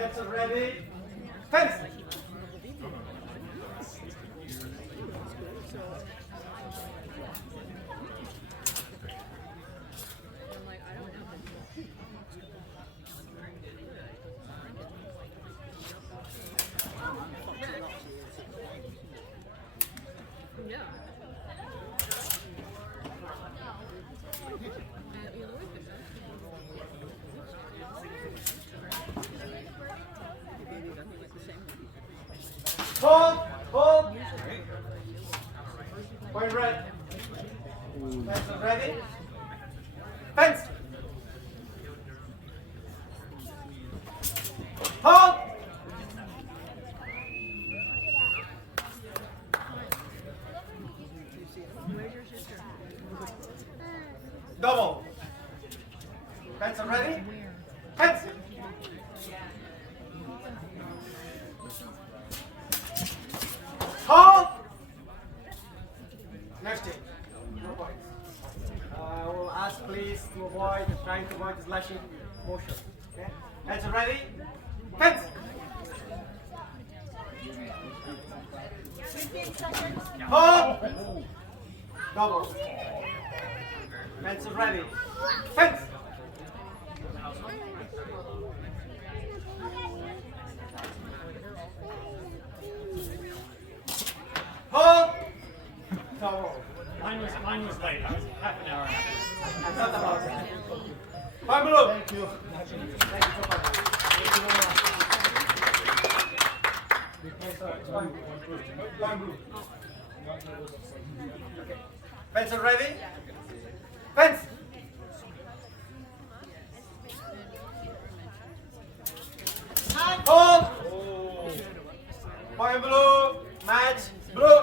Pencil ready. Fence. Hold, hold. Point red. Pencil ready. Fence. Hold. Double. Pencil ready. Fence. Hold. Next change. No points. I will ask please to avoid, trying to avoid the slashing motion. Okay? Pencil ready. Fence. 15 seconds. Hold. Double. Pencil ready. Fence. Hold. Double. Mine was late. I was half an hour after. I thought about that. Point blue. Thank you. Thank you so much. Point blue. Okay. Pencil ready? Fence. Hold. Point blue. Match blue.